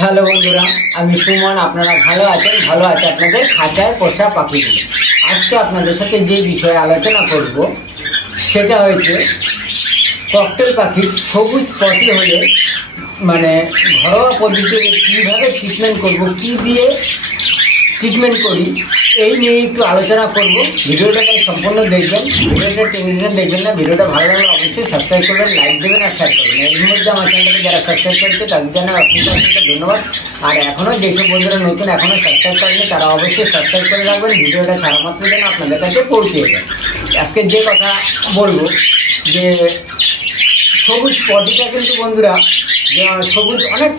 Hello বন্ধুরা, আমি সুমন। আপনারা ভালো আছেন? ভালো আছে আপনাদের খাঁচায় পোষা পাখিগুলো। আজকে আপনাদের সাথে যে বিষয়ে আলোচনা করব সেটা হচ্ছে ককটেল পাখির সবুজ পটি হলে ঘরোয়া পদ্ধতিতে কীভাবে ট্রিটমেন্ট করব, কী দিয়ে ট্রিটমেন্ট করি, এই নিয়ে একটু আলোচনা করব। ভিডিওটাকে সম্পূর্ণ দেখবেন, ভিডিওটা টেলিভিশন দেখবেন না। ভিডিওটা ভালো লাগলে অবশ্যই সাবস্ক্রাইব করবেন, লাইক দেবেন আর শেয়ার করবেন। এর মধ্যে আমার চ্যানেলটাকে যারা সাবস্ক্রাইব করেছে তাদের জন্য অসংখ্য ধন্যবাদ। আর এখনও যেসব বন্ধুরা নতুন এখনও সাবস্ক্রাইব করেনি তারা অবশ্যই সাবস্ক্রাইব করে রাখবেন। ভিডিওটা ছাড়া মাত্র যেন আপনাদের কাছে পৌঁছে যাবে। আজকে যে কথা বলবো যে সবুজ পটিটা কিন্তু বন্ধুরা, যে সবুজ অনেক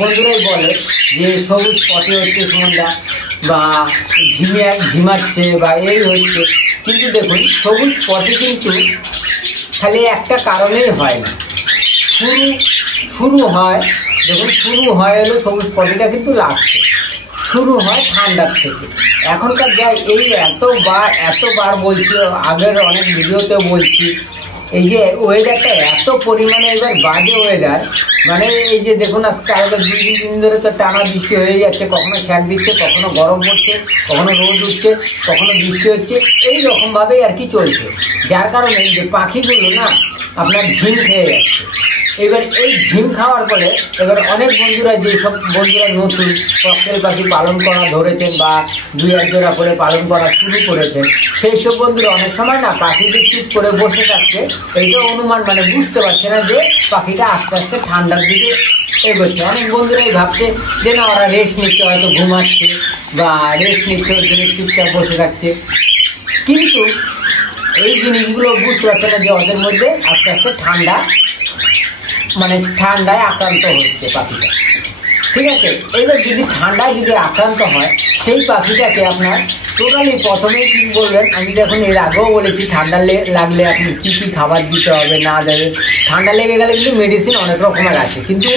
বন্ধুরাই বলে যে সবুজ পটি হচ্ছে সুমনদা বা ঝিমাচ্ছে বা এই হচ্ছে, কিন্তু দেখুন সবুজ পটি কিন্তু খালি একটা কারণেই হয় না। শুরু হয়, দেখুন শুরু হয় হলো সবুজ পটিটা কিন্তু লাগছে, শুরু হয় ঠান্ডার থেকে। এখনকার যা এই এতবার বলছি, আগের অনেক ভিডিওতেও বলছি, এই যে ওয়েদারটা এত পরিমাণে এবার বাজে ওয়েদার, এই যে দেখুন আজকে আগে 2-3 দিন ধরে তো টানা বৃষ্টি হয়ে যাচ্ছে, কখনো ছ্যাঁক দিচ্ছে, কখনো গরম পড়ছে, কখনো রোদ উঠছে, কখনো বৃষ্টি হচ্ছে, এই রকমভাবেই আর কি চলছে। যার কারণে যে পাখিগুলো না আপনার ঝিম খেয়ে যাচ্ছে। এবার এই ঝিম খাওয়ার ফলে এবার অনেক বন্ধুরা, যেসব বন্ধুরা নতুন ককটেল পাখি পালন করা ধরেছেন বা 2-1 জোড়া করে পালন করা শুরু করেছেন, সেই সব বন্ধুরা অনেক সময় না পাখিকে চুপ করে বসে থাকছে, এইটা অনুমান বুঝতে পারছে না যে পাখিটা আস্তে আস্তে ঠান্ডার দিকে এগোচ্ছে। অনেক বন্ধুরাই ভাবছে যে না ওরা রেস্ট নিচ্ছে, হয়তো ঘুমাচ্ছে বা রেস্ট নিচ্ছে, ওর জন্য চুপচাপ বসে থাকছে, কিন্তু এই জিনিসগুলো বুঝতে পারছে না যে ওদের মধ্যে আস্তে আস্তে ঠান্ডায় আক্রান্ত হচ্ছে পাখিটা। ঠিক আছে, এবার যদি ঠান্ডায় আক্রান্ত হয়, সেই পাখিটাকে আপনার টোটালি প্রথমেই কী বলবেন, আমি দেখুন এর আগেও বলেছি ঠান্ডা লাগলে আপনি কী কী খাবার দিতে হবে না দেবে। ঠান্ডা লেগে গেলে কিন্তু মেডিসিন অনেক রকমের আছে, কিন্তু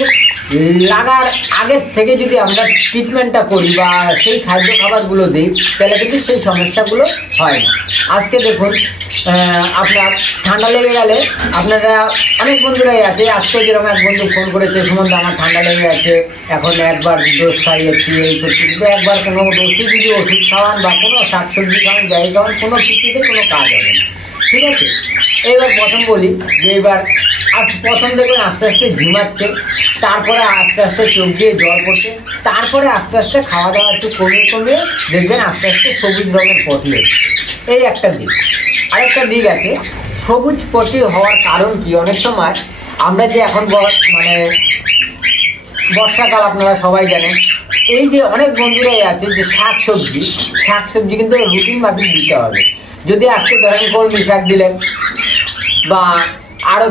লাগার আগের থেকে যদি আমরা ট্রিটমেন্টটা করি বা সেই খাদ্য খাবারগুলো দিই, তাহলে কিন্তু সেই সমস্যাগুলো হয় না। আজকে দেখুন আপনার ঠান্ডা লেগে গেলে আপনারা অনেক বন্ধুরাই আছে, আজকে যেরকম এক বন্ধু ফোন করেছে, সুমন্ত আমার ঠান্ডা লেগে আছে, এখন একবার ডোজ খাইয়েছি, এই করছি, কিন্তু একবার কোনো ডোজে যদি ওষুধ খাওয়ান বা কোনো শাকসবজি খাওয়ান, যাই খাওয়ান, কোনো কিছুতে কোনো কাজ হবে না। ঠিক আছে, এইবার প্রথম বলি যে এবার প্রথম দেখবেন আস্তে আস্তে ঝিমাচ্ছে, তারপরে আস্তে আস্তে চোখ দিয়ে জল পড়ছে, তারপরে আস্তে আস্তে খাওয়া দাওয়া একটু কমিয়ে দেখবেন আস্তে আস্তে সবুজ রঙের পটি হচ্ছে। এই একটা দিক। আরেকটা দিক আছে, সবুজ পটি হওয়ার কারণ কি, অনেক সময় আমরা যে এখন বর্ষাকাল আপনারা সবাই জানেন, এই যে অনেক বন্ধুরাই আছে যে শাকসবজি কিন্তু রুটিন মাফিক দিতে হবে। যদি আজকে ধরেন কলমি শাক দিলেন বা আরও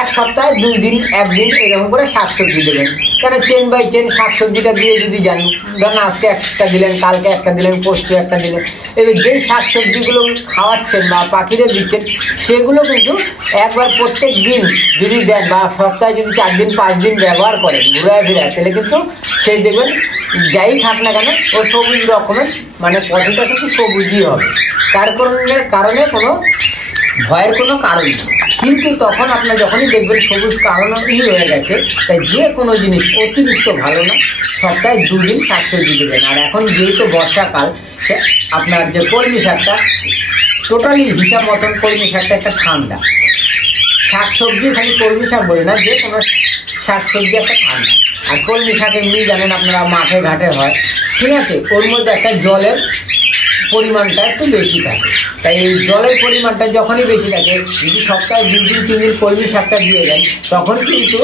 1 সপ্তাহে 2 দিন 1 দিন এরকম করে শাকসবজি দেবেন, কেন চেন বাই চেন শাকসবজিটা দিয়ে যদি যান, ধরেন আজকে একটা দিলেন, কালকে একটা দিলেন, পরশু একটা দিলেন, এবার যেই শাকসবজিগুলো খাওয়াচ্ছেন বা পাখিদের দিচ্ছেন, সেগুলো কিন্তু একবার প্রত্যেক দিন যদি দেন বা সপ্তাহে যদি 4 দিন 5 দিন ব্যবহার করেন ঘুরায় ফিরায়, তাহলে কিন্তু সেই দেখবেন যাই খাক না কেন ও সবুজ রকমের পটিটা কিন্তু সবুজই হবে। তার কারণে কোনো ভয়ের কোনো কারণ নেই। কিন্তু তখন আপনার যখনই দেখবেন সবুজ কারণ হয়ে গেছে, তাই যে কোনো জিনিস অতিরিক্ত ভালো না, সপ্তাহে 2 দিন শাকসবজি দেবেন। আর এখন যেহেতু বর্ষাকাল, আপনার যে কলমি শাকটা টোটালি হিসাব মতন, কলমি শাকটা একটা ঠান্ডা শাকসবজি, খালি কলমি শাক বলে না, যে কোনো শাকসবজি একটা ঠান্ডা। আর কলমি শাক এমনি জানেন আপনারা মাঠে ঘাটে হয়, ঠিক আছে, ওর মধ্যে একটা জলের পরিমাণটা একটু বেশি থাকে। তাই এই জলের পরিমাণটা যখনই বেশি থাকে, যদি সপ্তাহে 2 দিন 3 দিন কলমি শাকটা দিয়ে দেন, তখন কিন্তু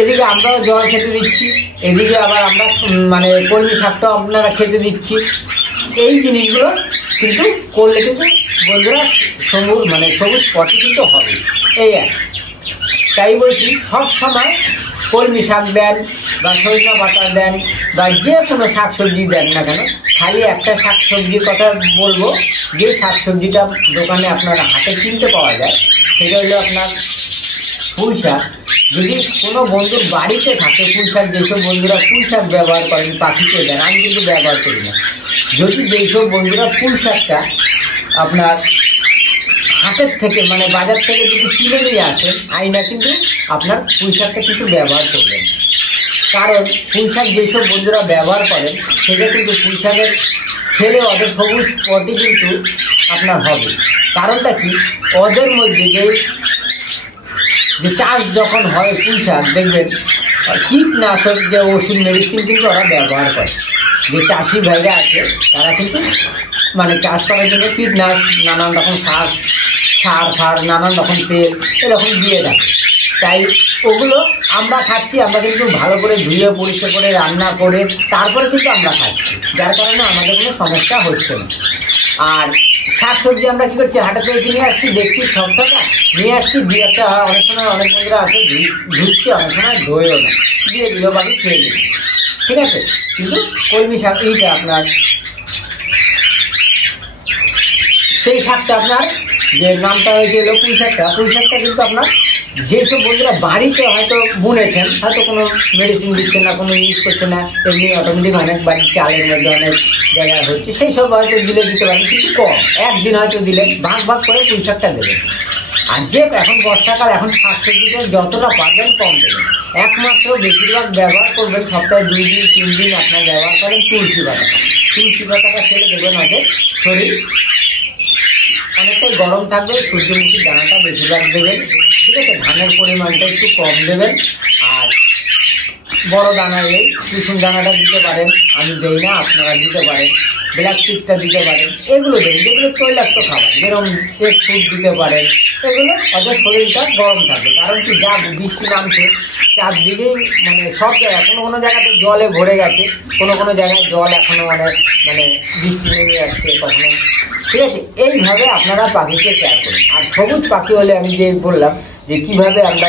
এদিকে আমরাও জল খেতে দিচ্ছি, এদিকে আবার আমরা কলমি শাকটাও আপনারা খেতে দিচ্ছি। এই জিনিসগুলো কিন্তু করলে কিন্তু বন্ধুরা সবুজ পটি কিন্তু হবে। এই তাই বলছি, সব সময় কলমি শাক দেন বা সজনা পাতা দেন বা যে কোনো শাকসবজি দেন না কেন, খালি একটা শাকসবজির কথা বলবো, যে শাকসবজিটা দোকানে আপনার হাতে কিনতে পাওয়া যায়, সেটা হলো আপনার পুঁই শাক। যদি কোনো বন্ধুর বাড়িতে থাকে পুঁই শাক, যেসব বন্ধুরা পুঁই শাক ব্যবহার করেন পাখিকে দেন, আমি কিন্তু ব্যবহার করি না। যদি যেসব বন্ধুরা পুঁই শাকটা আপনার হাটের থেকে মানে বাজার থেকে যদি কিনে নিয়ে আসেন আইনা কিন্তু আপনার পুঁই শাকটা কিন্তু ব্যবহার করবেন। কারণ পুঁই শাক যেসব বন্ধুরা ব্যবহার করেন সেটা কিন্তু পুঁই শাকের খেলে ওদের সবুজ পটি কিন্তু আপনার হবে। কারণটা কি, ওদের মধ্যে যে চাষ যখন হয় পুঁই শাক দেখবেন কীটনাশক যে ওষুধ মেডিসিন কিন্তু ওরা ব্যবহার করে। যে চাষি ভাইরা আছে তারা কিন্তু মানে চাষ করার জন্য কীটনাশক নানান রকম সার নানান রকম তেল এরকম দিয়ে থাকে। তাই ওগুলো আমরা খাচ্ছি, আমরা কিন্তু ভালো করে ধুয়ে পরিষ্কার করে রান্না করে তারপরে কিন্তু আমরা খাচ্ছি, যার কারণে আমাদের কোনো সমস্যা হচ্ছে না। আর শাকসবজি আমরা কী করছি, হাটের থেকে কিনে আসছি, দেখছি সব টাকা নিয়ে আসছি, দিয়ে একটা অনেক সময় অনেক বন্ধুরা আছে ধুচ্ছে, অনেক সময় ধোয়েও না, দিয়ে দিল বাকি খেয়ে দিল, ঠিক আছে। কিন্তু কলমি শাক এইটা আপনার সেই শাকটা আপনার যে নামটা হয়েছে পুঁই শাকটা কিন্তু আপনার যেসব বন্ধুরা বাড়িতে হয়তো বুনেছেন, হয়তো কোনো মেডিসিন দিচ্ছে না, কোনো ইউজ করছে না, এমনি অটোমেটিক অনেক বাড়ির চালের মধ্যে অনেক জায়গায় হচ্ছে, সেই সব হয়তো দিতে পারেন, কিন্তু কম, একদিন হয়তো দিলেন, ভাগ করে পুঁই শাকটা দেবেন। আর যে এখন বর্ষাকাল, এখন শাকসবজিটা যতটা পারবেন কম দেবেন। একমাত্র বেশিরভাগ ব্যবহার করবেন সপ্তাহে 2 দিন 3 দিন আপনার ব্যবহার করেন তুলসী পাতাটা খেলে দেবেন ওদের শরীর অনেকটাই গরম থাকবে। সূর্যমুখী দানাটা বেশিরভাগ দেবেন, ঠিক আছে। ধানের পরিমাণটা একটু কম দেবেন। আর বড় দানা এই কুসুম দানাটা দিতে পারেন, আমি দেই না, আপনারা দিতে পারেন। ব্ল্যাক সিডটা দিতে পারেন, এগুলো দেন যেগুলো তৈলাক্ত খাবার, যেরকম এক ফুড দিতে পারেন। এগুলো ওদের শরীরটা গরম থাকবে। কারণ কি, যা বৃষ্টি নামছে চারদিকেই, মানে সব জায়গায় কোনো জায়গাতে জলে ভরে গেছে, কোনো জায়গায় জল এখনো অনেক মানে বৃষ্টি নেমে যাচ্ছে কখনো, ঠিক আছে। এইভাবে আপনারা পাখিকে কেয়ার করুন। আর সবুজ পাখি হলে আমি যে বললাম যে কীভাবে আমরা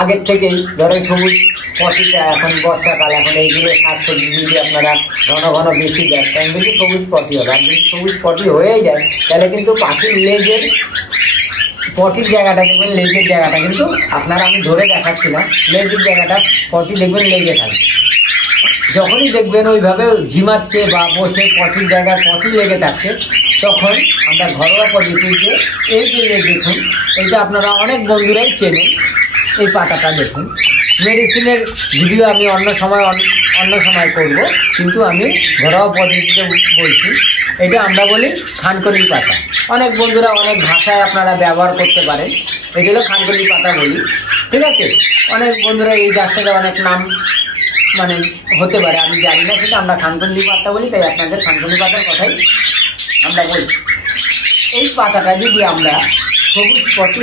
আগের থেকেই ধরেন সবুজ পটিটা, এখন বর্ষাকাল, এখন এইগুলো শাকসবজি যদি আপনারা ঘন বেশি দেন তখন কিন্তু সবুজ পটি হবে। আর যদি সবুজ পটি হয়ে যায় তাহলে কিন্তু পাখির লেজের পটির জায়গাটা দেখবেন, লেজের জায়গাটা কিন্তু আপনারা, আমি ধরে দেখাচ্ছি না, লেজের জায়গাটা পটি দেখবেন লেগে থাকে। যখনই দেখবেন ওইভাবে ঝিমাচ্ছে বা বসে পটির জায়গায় পটি লেগে থাকছে, তখন আমরা ঘরোয়া পদ্ধতিতে এই যে দেখুন, এইটা আপনারা অনেক বন্ধুরাই চেনেন, এই পাতাটা দেখুন। মেডিসিনের ভিডিও আমি অন্য সময় করব, কিন্তু আমি ঘরোয়া পদ্ধতিতে বলছি। এটা আমরা বলি খানকনি পাতা। অনেক বন্ধুরা অনেক ভাষায় আপনারা ব্যবহার করতে পারেন, এটা হলো খানকনি পাতা বলি, ঠিক আছে। অনেক বন্ধুরা এই গাছটাকে অনেক নাম মানে হতে পারে, আমি জানি না, কিন্তু আমরা খানকনি পাতা বলি, তাই আপনাদের খানকনি পাতার কথাই আমরা বলছি। এই পাতাটা যদি আমরা সবুজ পটি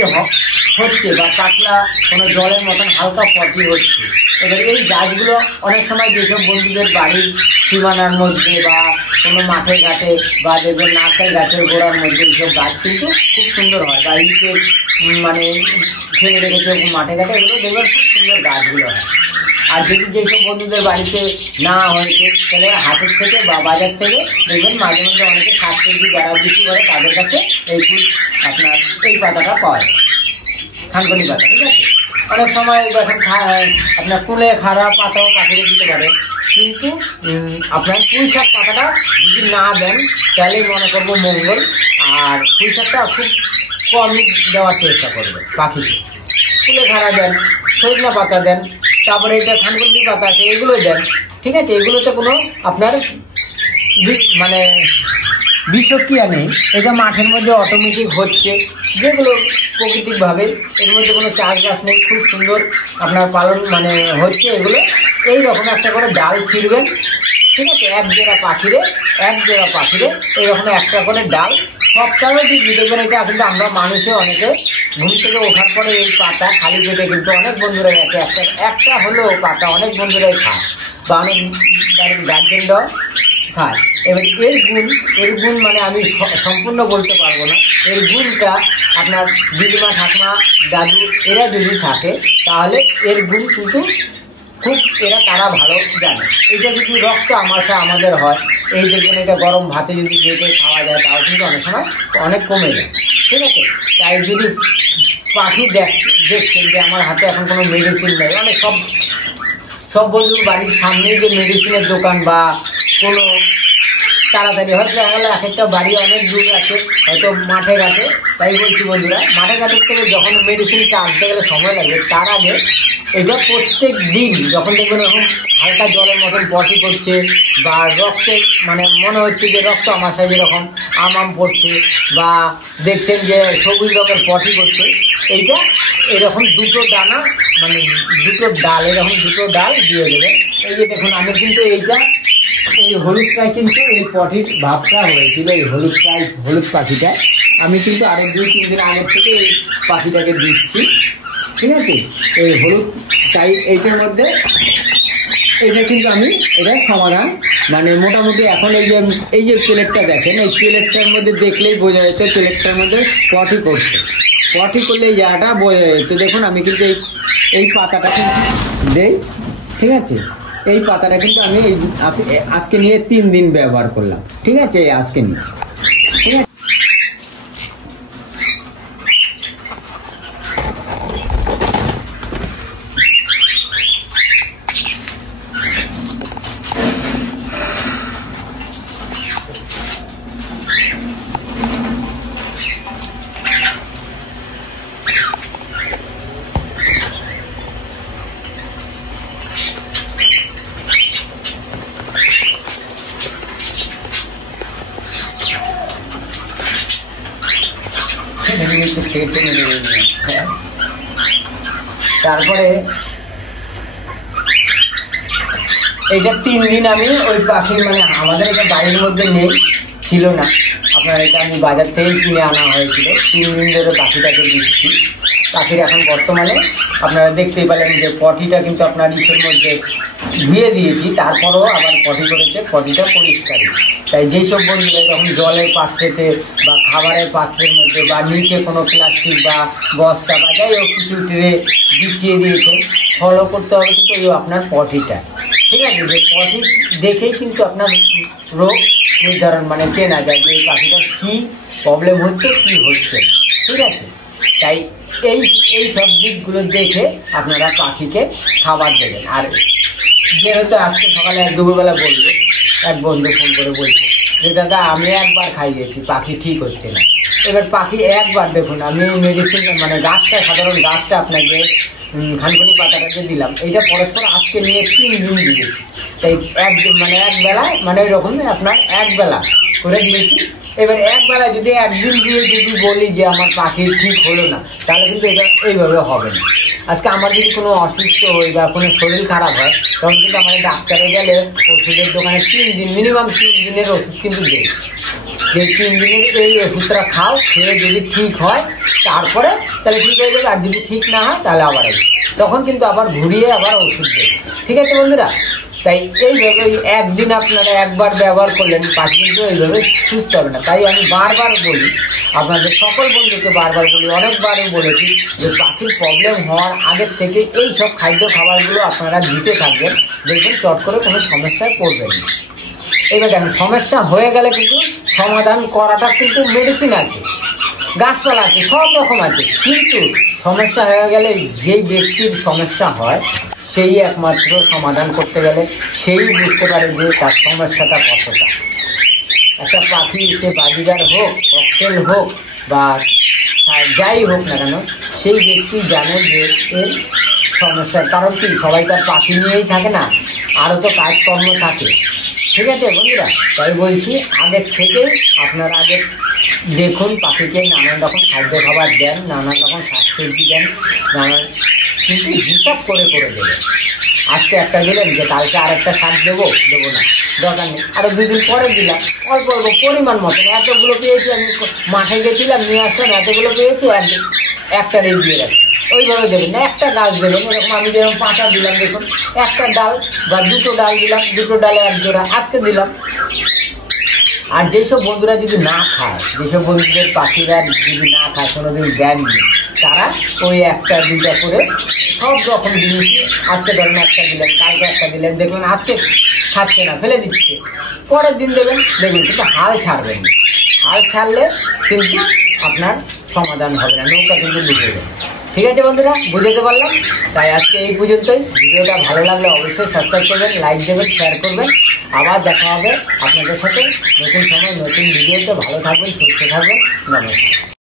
হচ্ছে বা পাতলা কোনো জলের মতন হালকা পটি হচ্ছে, এবার এই গাছগুলো অনেক সময় যেসব বন্ধুদের বাড়ির সীমানার মধ্যে বা কোনো মাঠে ঘাটে বা দেখবেন নারকেল গাছের গোড়ার মধ্যে এইসব গাছ কিন্তু খুব সুন্দর হয়, বা ইটের মানে ফেলে রেখেছে মাঠে ঘাটে, এগুলো দেখবেন খুব সুন্দর গাছগুলো হয়। আর যদি যেসব বন্ধুদের বাড়িতে না হয়েছে তাহলে হাটের থেকে বা বাজার থেকে দেখবেন মাঝে মধ্যে অনেকে শাকসবজি যারা বিক্রি করে তাদের কাছে এই আপনার এই পাতাটা পাওয়া যায়, খানকনি পাতা, ঠিক আছে। অনেক সময় আপনার কুলে খারাপ পাতাও পাখিকে দিতে পারে, কিন্তু আপনার পুঁই শাক পাতাটা যদি না দেন তাহলেই মনে করবো মঙ্গল। আর পুঁই শাকটা খুব কম দেওয়ার চেষ্টা করবে পাখিকে। কুলে খাড়া দেন, সজনা পাতা দেন, তারপরে এটা খানকনি পাতা আছে, এগুলো দেন, ঠিক আছে। এগুলোতে কোনো আপনার মানে বিষক্রিয়া নেই, এটা মাঠের মধ্যে অটোমেটিক হচ্ছে, যেগুলো প্রাকৃতিকভাবে, এর মধ্যে কোনো চাষবাস নেই, খুব সুন্দর আপনার পালন মানে হচ্ছে। এগুলো এইরকম একটা করে ডাল ছিঁড়বেন, ঠিক আছে, এক জোড়া পাখিরে এইরকম একটা করে ডাল সপ্তাহে দিয়ে দেবেন। এটা কিন্তু আমরা মানুষে অনেকে ঘুম থেকে ওঠার পরে এই পাতা খালি পেটে কিন্তু অনেক বন্ধুরাই আছে একটা হলেও পাতা অনেক বন্ধুরাই খায়, বা অনেক বাড়ির গার্জেনরাও খায়। এবার এর গুণ মানে আমি সম্পূর্ণ বলতে পারবো না। এর গুণটা আপনার দিদিমা, ঠাকুমা, দাদু এরা যদি থাকে তাহলে এর গুণ কিন্তু খুব তারা ভালো জানে। এটা যদি রক্ত আমাশা আমাদের হয়, এই দেখবেন এটা গরম ভাতে যদি বেটে খাওয়া যায় তাও কিন্তু অনেক সময় অনেক কমে যায়, ঠিক আছে। তাই যদি পাখি দেখছেন যে আমার হাতে এখন কোনো মেডিসিন নেই, অনেক সব বন্ধুর বাড়ির সামনেই যে মেডিসিনের দোকান বা কোনো তাড়াতাড়ি হয়তো দেখা গেলো এক একটা বাড়ি অনেক দূর আছে, হয়তো মাঠে ঘাটে। তাই বলছি বন্ধুরা, মাঠে ঘাটের থেকে যখন মেডিসিনটা আনতে গেলে সময় লাগবে, তার আগে এটা প্রত্যেক দিন যখন দেখবেন এরকম হালকা জলের মতন পটি করছে বা রক্তে মানে মনে হচ্ছে যে রক্ত আমাশায় যেরকম আম পড়ছে বা দেখছেন যে সবুজ রঙের পটি করছে, এইটা এরকম দুটো দানা মানে দুটো ডাল, এরকম দুটো ডাল দিয়ে দেবে। এই যে দেখুন আমি কিন্তু এইটা এই হলুদ প্রায় কিন্তু এই পটির ভাবটা হয়েছিল, এই হলুদ পাখিটা আমি কিন্তু আরো 2-3 দিন আগের থেকে এই পাখিটাকে দিচ্ছি, ঠিক আছে। এই হলুদ তাই এইটার মধ্যে এটা কিন্তু আমি এটা সমাধান মানে মোটামুটি এখন এই যে প্লেটটা দেখেন, এই প্লেটটার মধ্যে দেখলেই বোঝা যেত প্লেটটার মধ্যে পটি করছে, পটি করলে এই জায়গাটা বোঝা যেত। দেখুন আমি কিন্তু এই পাতাটা কিন্তু দেই, ঠিক আছে। এই পাতাটা কিন্তু আমি আজকে নিয়ে 3 দিন ব্যবহার করলাম, ঠিক আছে, আজকে নিয়ে, ঠিক আছে। তারপরে এইটা 3 দিন আমি ওই পাখির মানে আমাদের এটা বাড়ির মধ্যে নেই, ছিল না, আপনার এটা আমি বাজার থেকেই কিনে আনা হয়েছিল। 3 দিন ধরে পাখিটাকে দিচ্ছি। পাখির এখন বর্তমানে আপনারা দেখতেই পেলেন যে পটিটা কিন্তু আপনার ইসের মধ্যে ধুয়ে দিয়েছি, তারপরেও আবার পটি করেছে, পটিটা পরিষ্কারই। তাই যেই সব বন্ধুরা এরকম জলের পাত্রেতে বা খাবারের পাত্রের মধ্যে বা নিচে কোনো প্লাস্টিক বা বস্তা বা যাই হোক কিছু ট্রে বিছিয়ে দিয়েছে, ফলো করতে হবে কিন্তু ওই আপনার পটিটা, ঠিক আছে। যে পটি দেখেই কিন্তু আপনার রোগ নির্ধারণ মানে চেনা যায় যে এই পাখিটার কী প্রবলেম হচ্ছে কী হচ্ছে, ঠিক আছে। তাই এই সব দিকগুলো দেখে আপনারা পাখিকে খাবার দেবেন। আর যেহেতু আজকে সকালে দুপুরবেলা বললো এক বন্ধু ফোন করে বলছে যে দাদা আমি একবার খাইয়েছি পাখি ঠিক হচ্ছে না। এবার পাখি একবার দেখুন আমি মেডিসিন মানে গাছটা সাধারণ গাছটা আপনাকে খানকুনি পাতাটাকে দিলাম, এইটা পরস্পর আজকে নিয়ে 3 দিন দিয়েছি। তাই এক বেলায় মানে এরকম আপনার একবেলা করে দিয়েছি। এবার একবেলা যদি একদিন দিয়ে যদি বলি যে আমার পাখি ঠিক হলো না, তাহলে কিন্তু এটা এইভাবে হবে না। আজকে আমার যদি কোনো অসুস্থ হই বা কোনো শরীর খারাপ হয়, তখন কিন্তু আমাদের ডাক্তারে গেলে ওষুধের দোকানে 3 দিন মিনিমাম 3 দিনের ওষুধ কিন্তু দেয়। যে 3 দিনের এই ওষুধটা খাও, খেয়ে যদি ঠিক হয় তারপরে তাহলে ঠিক হয়ে যাবে, আর যদি ঠিক না হয় তাহলে আবার তখন কিন্তু আবার ঘুরিয়ে আবার ওষুধ দেবে, ঠিক আছে বন্ধুরা। তাই এইভাবে একদিন আপনারা একবার ব্যবহার করলেন পাখি কিন্তু এইভাবে সুস্থ হবে না। তাই আমি বারবার বলি আপনাদের সকল বন্ধুকে বারবার বলি, অনেকবারও বলেছি যে পাখির প্রবলেম হওয়ার আগের থেকে এই সব খাদ্য খাবারগুলো আপনারা দিতে থাকবেন, দেখবেন চট করে কোনো সমস্যায় পড়বেন না। এবার দেখেন সমস্যা হয়ে গেলে কিন্তু সমাধান করাটা কিন্তু মেডিসিন আছে, গাছপালা আছে, সব রকম আছে, কিন্তু সমস্যা হয়ে গেলে যেই ব্যক্তির সমস্যা হয় সেই একমাত্র সমাধান করতে গেলে সেই বুঝতে পারে যে তার সমস্যাটা কতটা। একটা পাখি সে বাজিগার হোক, ককটেল হোক বা যাই হোক না কেন, সেই ব্যক্তি জানে যে এর সমস্যার কারণ কি। সবাই তার পাখি নিয়েই থাকে না, আরও তো কাজকর্ম থাকে, ঠিক আছে বন্ধুরা। তাই বলছি আগের থেকেই আপনারা আগে দেখুন পাখিকে নানান রকম খাদ্য খাবার দেন, নানান রকম শাকসবজি দেন, কিন্তু হিসাব করে দেবেন। আজকে একটা দিলেন যে কালকে আরেকটা শাক দেবো না, দরকার নেই, আরও 2 দিন পরে দিলাম, অল্প অল্প পরিমাণ মতন। এতগুলো পেয়েছি আমি মাঠে গেছিলাম নিয়ে আসলাম, এতগুলো পেয়েছি একটা রেট দিয়ে রাখি, ওইভাবে দেবেন না। একটা গাছ দেবেন, এরকম আমি যেরকম পাতা দিলাম দেখুন, একটা ডাল বা 2টো ডাল দিলাম, 2টো ডালে 1 জোড়া আজকে দিলাম। আর যেসব বন্ধুরা যদি না খায়, যেসব বন্ধুদের পাখিরা যদি না খায়, কোনোদিন দেননি, তারা ওই 1-2টা করে সব রকম জিনিসই আজকে ধরেন একটা দিলেন, কালকে একটা দিলেন, দেখবেন আজকে খাচ্ছে না ফেলে দিচ্ছে, পরের দিন দেবেন, দেখবেন কিন্তু হাল ছাড়বেন না। হাল ছাড়লে কিন্তু আপনার সমাধান হবে না, নৌকা কিন্তু ডুবে যাবে, ঠিক ঠিক আছে বন্ধুরা, বুঝতে পারলাম। তাই আজকে এই পর্যন্তই। ভিডিওটা ভালো লাগলে অবশ্যই সাবস্ক্রাইব করবেন, লাইক দেবেন, শেয়ার করবেন। আবার দেখা হবে আপনাদের সাথে নতুন সময় নতুন ভিডিওতে। ভালো থাকবেন, সুস্থ থাকবেন। নমস্কার।